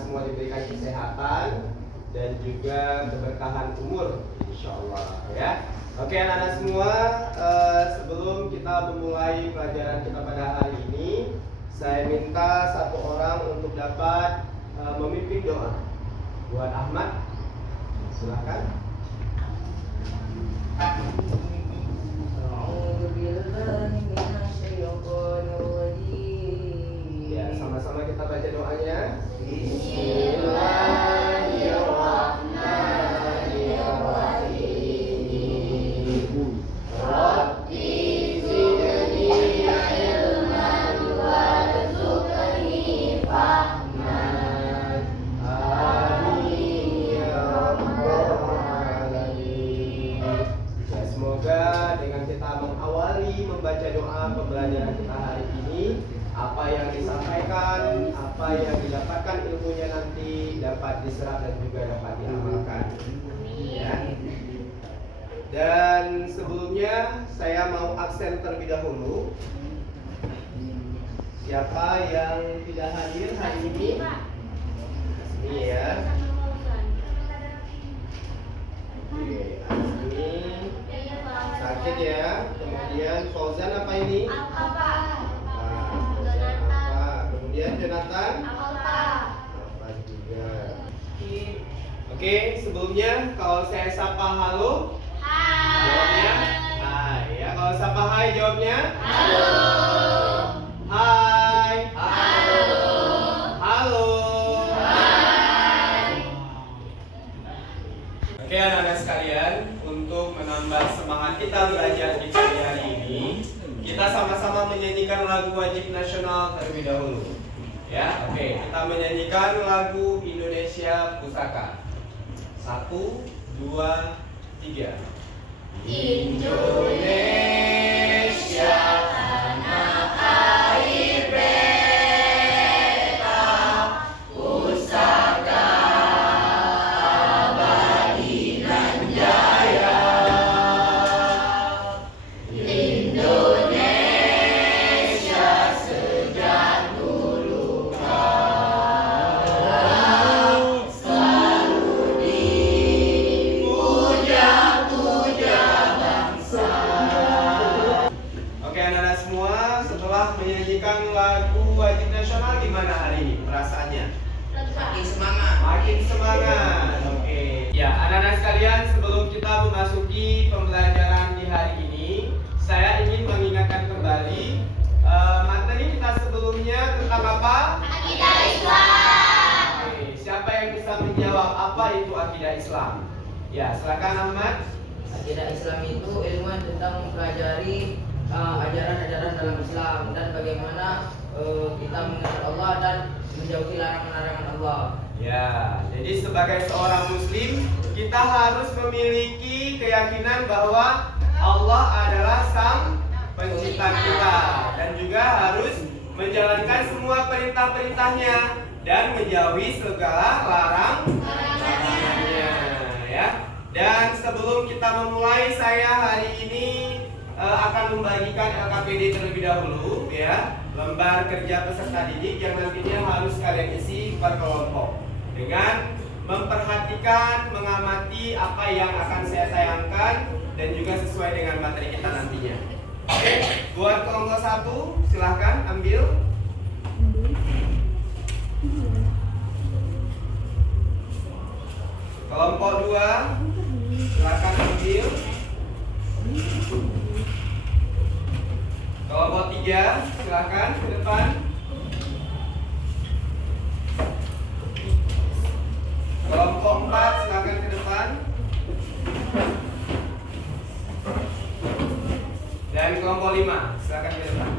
semua diberikan kesehatan dan juga keberkahan umur, insyaallah ya. Oke anak-anak semua, sebelum kita memulai pelajaran kita pada hari ini, saya minta satu orang untuk dapat memimpin doa buat Ahmad. Silakan. Ya, sama-sama kita baca doanya. Bismillahirrahmanirrahim. Rabbi zidni ilman warzuqni fahman. Amin ya rabbal alamin. Ya, semoga dengan kita mengawali membaca doa pembelajaran kita hari ini, apa yang disampaikan, apa yang didapatkan ilmunya nanti dapat diserap dan juga dapat diamalkan. Ya. Dan sebelumnya saya mau absen terlebih dahulu. Siapa yang tidak hadir hari ini? Asmi ya. Oke, Asmi sakit ya. Kemudian Fauzan apa ini? Kemudian Jonathan apa juga. Oke, sebelumnya kalau saya sapa halo, jawabnya hai ya. Kalau sapa hai jawabnya halo. Hai. Halo. Halo. Hai. Oke anak-anak sekalian, untuk menambah semangat kita belajar di pagi hari ini, kita sama-sama menyanyikan lagu wajib nasional terlebih dahulu. Ya, oke. Kita menyanyikan lagu Indonesia Pusaka. 1, 2, 3. Indonesia tanah air beta, pusaka abadi nan jaya. Indonesia sejak dulu kala selalu dipuja-puja bangsa. Oke anak-anak semua, setelah menyanyikan lagu wajib nasional gimana hari ini perasaannya? Makin semangat. Makin semangat. Oke. Ya, anak-anak sekalian, sebelum kita memasuki pembelajaran di hari ini, saya ingin mengingatkan kembali materi kita sebelumnya tentang apa? Akidah Islam. Oke, siapa yang bisa menjawab apa itu akidah Islam? Ya, silakan Ahmad. Akidah Islam itu ilmu tentang mempelajari ajaran-ajaran dalam Islam dan bagaimana kita mengenal Allah dan menjauhi larangan-larangan Allah. Ya, jadi sebagai seorang muslim, kita harus memiliki keyakinan bahwa Allah adalah Sang Pencipta kita dan juga harus menjalankan semua perintah-perintahnya dan menjauhi segala larangannya, ya. Dan sebelum kita memulai, saya hari ini akan membagikan LKPD terlebih dahulu, ya, lembar kerja peserta didik yang nantinya harus kalian isi per kelompok dengan memperhatikan, mengamati apa yang akan saya tayangkan dan juga sesuai dengan materi kita nantinya. Oke, buat kelompok 1 silahkan ambil. Kelompok 2 silahkan ambil. Kelompok 3 silahkan ke depan. Kelompok 4 silahkan ke depan. Dan kelompok 5 silahkan ke depan.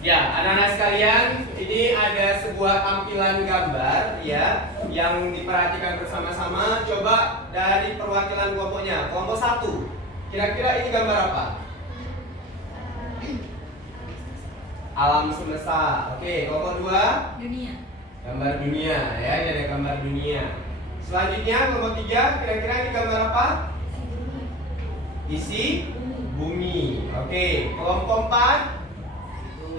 Ya, anak-anak sekalian, ini ada sebuah tampilan gambar ya yang diperhatikan bersama-sama. Coba dari perwakilan kelompoknya. Kelompok 1, kira-kira ini gambar apa? Alam semesta. Oke, kelompok 2, dunia. gambar dunia ya, ini ada gambar dunia. Selanjutnya kelompok 3, kira-kira ini gambar apa? Isi bumi. Oke, kelompok 4,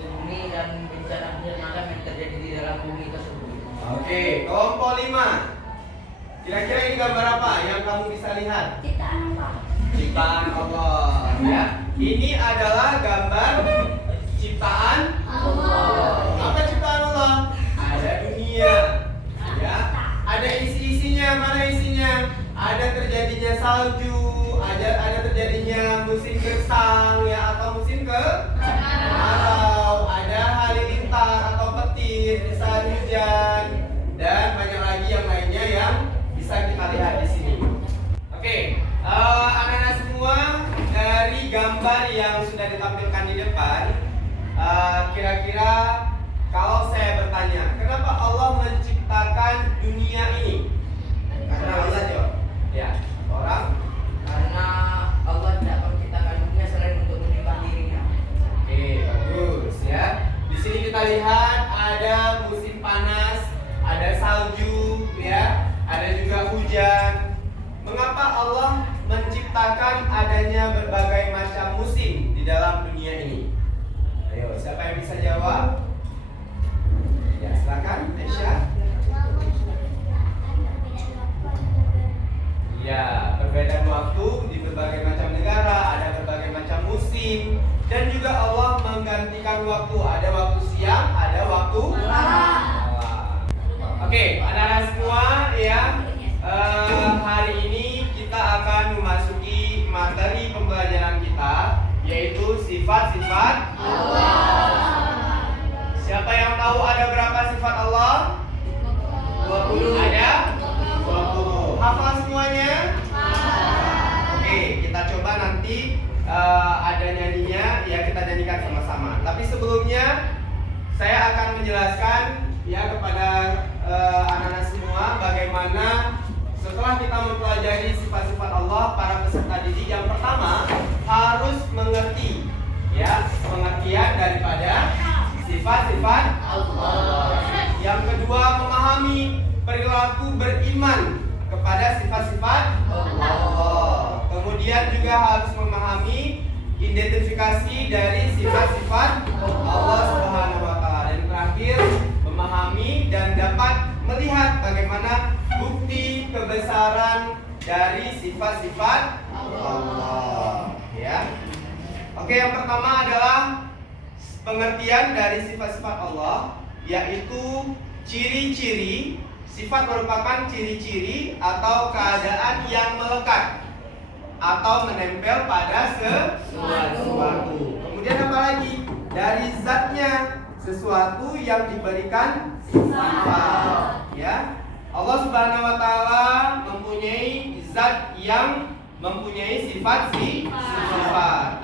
Bumi dan bencana alam yang terjadi di dalam bumi tersebut. Oke, kelompok 5. Kira-kira ini gambar apa yang kamu bisa lihat? Ciptaan Allah. Ciptaan Allah, ya. Ini adalah gambar ciptaan Allah. Apa ciptaan Allah? Ada dunia, ya. Ada isi-isinya. Mana isinya? Ada terjadinya salju, ada terjadinya musim gersang, ya, atau musim kemarau. Ada halilintar atau petir saat hujan, dan banyak lagi yang lainnya yang bisa kita lihat di sini. Oke, anak-anak semua, dari gambar yang sudah ditampilkan di depan, kira-kira kalau saya bertanya, kenapa Allah menciptakan dunia ini? Karena Allah jawab. Ya, orang. Karena Allah tidak menciptakan dunia selain untuk menyembah dirinya. Oke, bagus ya. Di sini kita lihat ada musim panas, ada salju, ya, ada juga hujan. Mengapa Allah menciptakan adanya berbagai macam musim di dalam dunia ini? Ayo, siapa yang bisa jawab? Ya, silakan, Aisyah. Ya, perbedaan waktu di berbagai macam negara, ada berbagai macam musim, dan juga Allah menggantikan waktu. Ada waktu siang, ada waktu malam. Oke, anak-anak semua, ya, hari ini kita akan memasuki materi pembelajaran kita, yaitu sifat-sifat Allah. Siapa yang tahu ada berapa sifat Allah? 20. Ada? 20. Hafal semuanya? Oke, kita coba nanti ada nyanyinya, ya, kita nyanyikan sama-sama. Tapi sebelumnya saya akan menjelaskan, ya, kepada anak-anak semua bagaimana setelah kita mempelajari sifat-sifat Allah, para peserta didik yang pertama harus mengerti, ya, pengertian daripada sifat-sifat Allah. Yang kedua, memahami perilaku beriman kepada sifat-sifat Allah. Kemudian juga harus memahami identifikasi dari sifat-sifat Allah Subhanahu wa taala. Dan terakhir, memahami dan dapat melihat bagaimana bukti kebesaran dari sifat-sifat Allah, ya. Oke, yang pertama adalah pengertian dari sifat-sifat Allah, yaitu ciri-ciri. Sifat merupakan ciri-ciri atau keadaan yang melekat atau menempel pada sesuatu. Kemudian apa lagi? Dari zatnya, sesuatu yang diberikan sifat, ya. Allah Subhanahu wa taala mempunyai zat yang mempunyai sifat.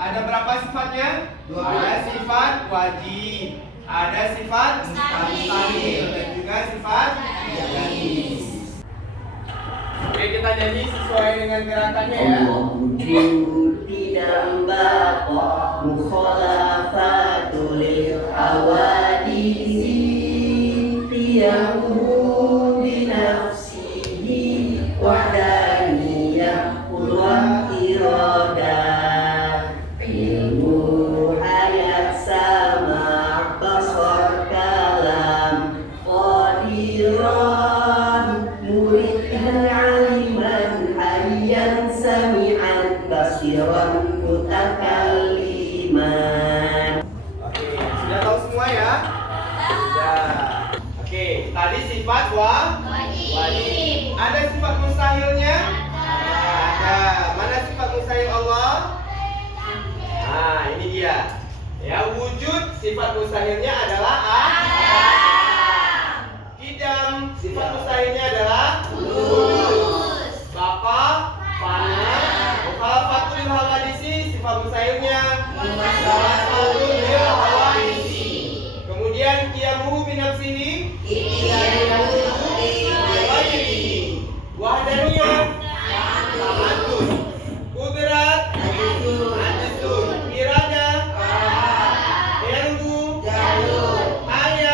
Ada berapa sifatnya? Ada sifat wajib, ada sifat mustahil, dan juga sifat janis. Oke, kita nyanyi sesuai dengan gerakannya, ya. wujud dan baqa mukhalafatul hawadisi qiyamuhu bi nafsihi wahdaniyah wa iradah ilmu hayat sama basar kalam qadiran muridan aliman hayyan sami'an basiran mutakalliman. Oke, sudah tahu semua, ya? Sudah. Oke, tadi sifat wajib. Ada sifat mustahilnya? Ada. Mana sifat mustahil Allah? Nah, ini dia. Ya, wujud sifat mustahilnya adalah ada. Qidam sifat mustahilnya adalah wujud. Baqa, fana. Mukhalafatul hawadisi sifat mustahilnya salah satu lil hawadisi. Kemudian qiyamuhu bi nafsihi wahdaniyah tamatun, qudrat ajzun, irada ilmu ayat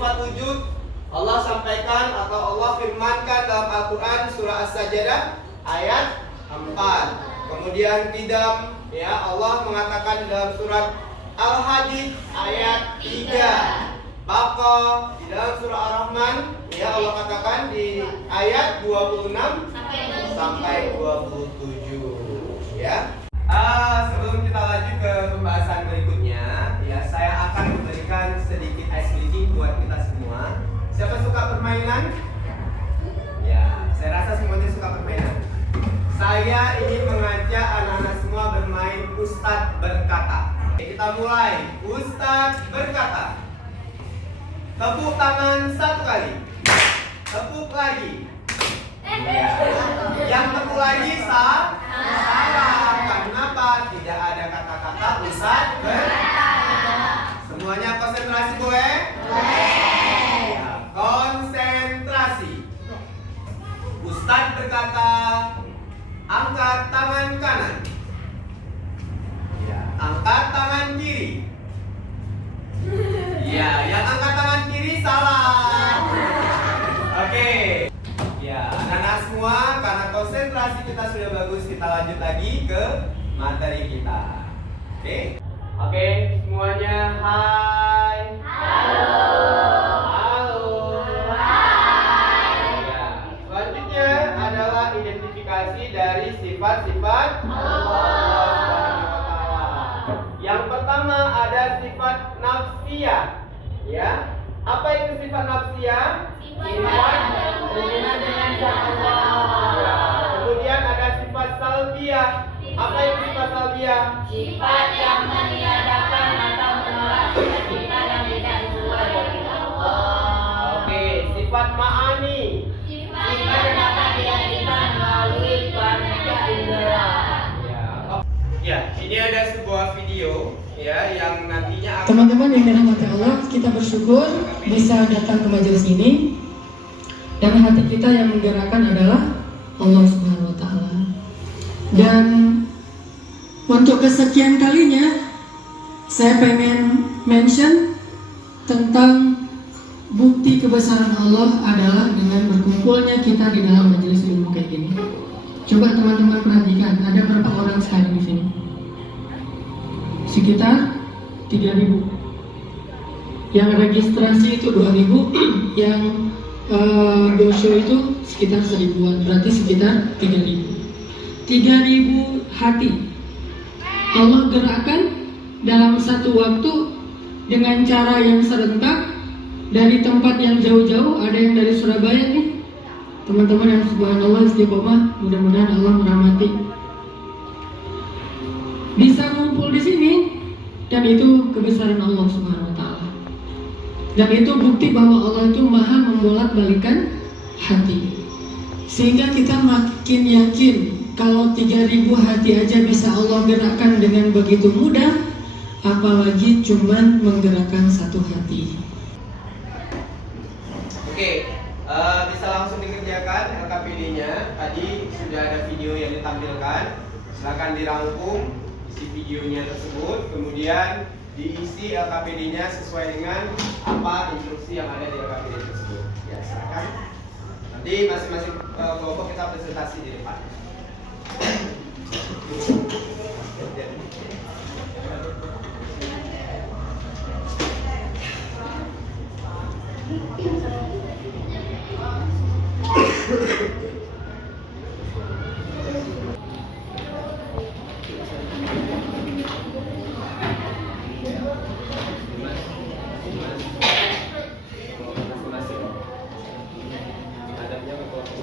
sifat wujud Allah sampaikan atau Allah firmankan dalam Al-Quran surah As-Sajdah ayat 4. Kemudian qidam, ya, Allah mengatakan dalam surat Al-Hadid ayat 3. Baqarah di dalam surah Ar-Rahman, ya, Allah katakan di ayat 26 sampai 27, ya. Sebelum kita lanjut ke pembahasan berikutnya, ya, saya akan memberikan sedikit ice breaking buat kita semua. Siapa suka permainan? Ya, saya rasa semuanya suka permainan. Saya ingin mengajak anak-anak semua bermain Ustadz berkata. Oke, kita mulai. Ustadz berkata. Tepuk tangan 1 kali. Tepuk lagi. Ya. Yang tepuk lagi salah. Kenapa? Tidak ada kata-kata Ustadz berkata. Semuanya konsentrasi boleh? Boleh. Ya, konsentrasi. Ustadz berkata, angkat tangan kanan. Ya, angkat tangan kiri. Ya, yang angkat tangan kiri salah. Oke. Ya, anak-anak semua, karena konsentrasi kita sudah bagus, kita lanjut lagi ke materi kita. Oke? Oke, semuanya hai. Halo. Ya, selanjutnya adalah identifikasi dari sifat-sifat Allah Subhanahu wa Ta'ala. Yang pertama ada sifat nafsiyah. Ya. Apa itu sifat nafsiyah? Sifat berhubungan dengan Allah. Ya. Kemudian ada sifat salbiyah. Apa itu sifat salbiyah? Sifat yang meniadakan atau menolak sifat yang tidak sesuai dengan Allah. Oke, sifat ma'ani. Sifat yang dapat diartikan melalui panca indera. Ya, ini ada sebuah video, ya, yang nantinya akan... Teman-teman yang dirahmati Allah, kita bersyukur bisa datang ke majelis ini. Dan hati kita yang menggerakkan adalah Allah Subhanahu wa Ta'ala. Dan untuk kesekian kalinya saya pengen mention tentang bukti kebesaran Allah adalah dengan berkumpulnya kita di dalam majelis ilmu kayak gini. Coba teman-teman perhatikan, ada berapa orang sekarang di sini? Sekitar 3.000. Yang registrasi itu 2.000, yang go-show itu sekitar 1.000-an, berarti sekitar 3.000. 3.000 hati Allah gerakkan dalam satu waktu dengan cara yang serentak dari tempat yang jauh-jauh. Ada yang dari Surabaya nih, teman-teman yang subhanallah istiqomah, mudah-mudahan Allah merahmati, bisa ngumpul di sini, dan itu kebesaran Allah Subhanahu wa Ta'ala. Dan itu bukti bahwa Allah itu maha membolak-balikan hati. Sehingga kita makin yakin kalau 3.000 hati aja bisa Allah gerakkan dengan begitu mudah, apalagi cuman menggerakkan satu hati. Oke, bisa langsung dikerjakan LKPD-nya. Tadi sudah ada video yang ditampilkan. Silakan dirangkum isi videonya tersebut, kemudian diisi LKPD-nya sesuai dengan apa instruksi yang ada di LKPD tersebut. Ya, silakan. Nanti masing-masing kelompok kita presentasi di depan.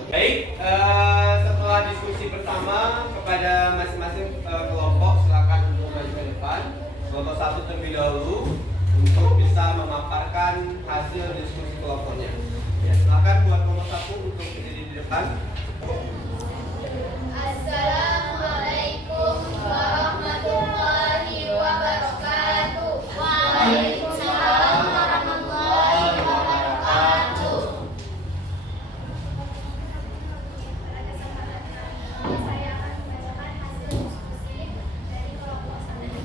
Baik, setelah diskusi pertama kepada masing-masing kelompok, silakan untuk maju ke depan. Kelompok 1 terlebih dahulu untuk bisa memaparkan hasil diskusi kelompoknya. Ya, silakan buat kelompok 1 untuk berdiri di depan. Assalamualaikum warahmatullahi wabarakatuh. Waalaikumsalam warahmatullahi wabarakatuh. Saya akan membacakan hasil diskusi dari kelompok 1 dan 2.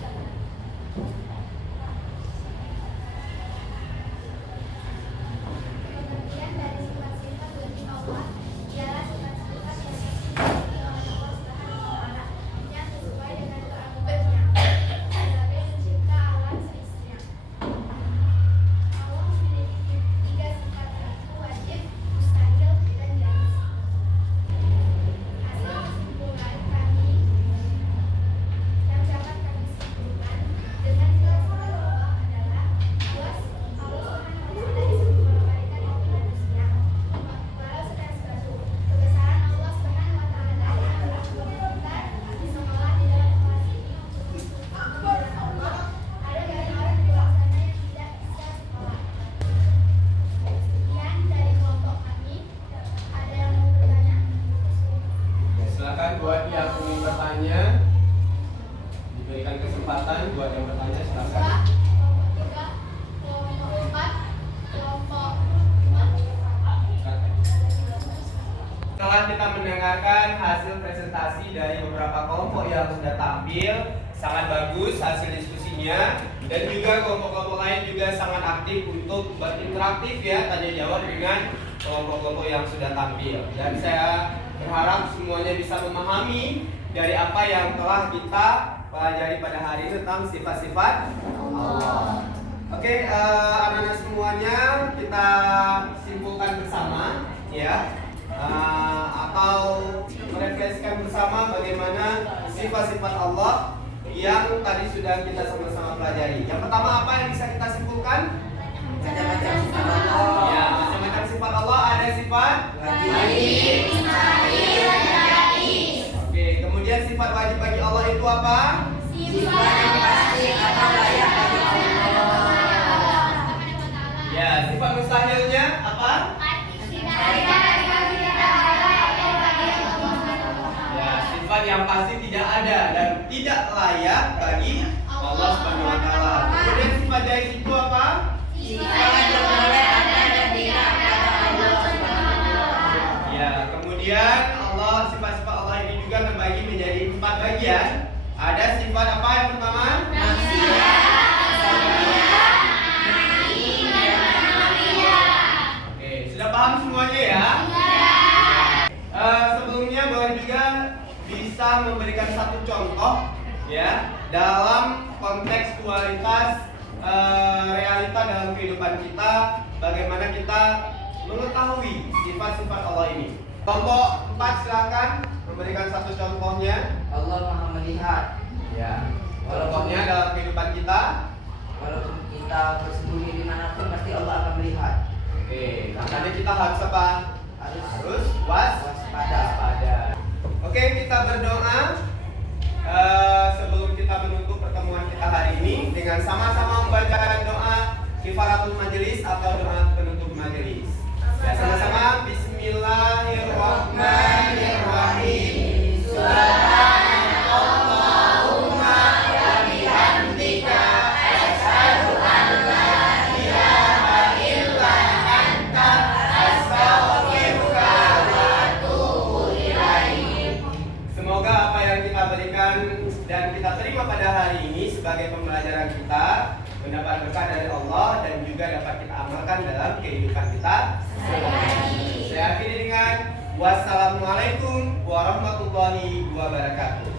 setelah kita mendengarkan hasil presentasi dari beberapa kelompok yang sudah tampil, sangat bagus hasil diskusinya, dan juga kelompok-kelompok lain juga sangat aktif untuk berinteraktif ya, tanya jawab dengan kelompok-kelompok yang sudah tampil. Dan saya berharap semuanya bisa memahami dari apa yang telah kita pelajari pada hari ini tentang sifat-sifat Allah. Oke, anak-anak semuanya kita simpulkan bersama ya, atau merefleksikan bersama bagaimana sifat-sifat Allah yang tadi sudah kita sama-sama pelajari. Yang pertama apa yang bisa kita simpulkan? Macam-macam sifat Allah. Ya, macam-macam sifat Allah. Ada sifat Wajib, mustahil, dan jaiz. Oke, kemudian sifat wajib bagi Allah itu apa? sifat yang pasti atau layak bagi Allah. Ya, sifat mustahilnya apa? Ya, sifat yang pasti tidak ada dan tidak layak bagi Allah Subhanahu wa taala. Kemudian sifat jaiz itu apa? Sifat yang boleh ada dan tidak ada Allah Subhanahu wa taala. Ya, kemudian Allah, sifat-sifat Allah ini juga terbagi menjadi 4 bagian. Ada sifat apa yang pertama? Oke, sudah paham semuanya ya? Sebelumnya boleh juga bisa memberikan satu contoh ya dalam kontekstualitas realita dalam kehidupan kita, bagaimana kita mengetahui sifat-sifat Allah ini. Kelompok 4 silakan memberikan satu contohnya. Allah Maha melihat. Ya, contohnya dalam kehidupan kita. Walaupun kita bersembunyi dimanapun pasti Allah akan melihat. Oke, makanya kita harus apa? Harus waspada. Oke, kita berdoa sebelum kita menutup pertemuan kita hari ini dengan sama-sama membaca doa kifaratul majelis atau doa penutup majelis. Ya, sama-sama. Bismillahirrahmanirrahim. Subhanallahumma wa bihamdika asyhadu an la ilaha illa anta astaghfiruka wa atubu ilaik. Semoga apa yang kita berikan dan kita terima pada hari ini sebagai pembelajaran kita mendapat berkah dari Allah dan juga dapat kita amalkan dalam kehidupan kita sehari-hari. Saya akhiri dengan wassalamualaikum warahmatullahi wabarakatuh.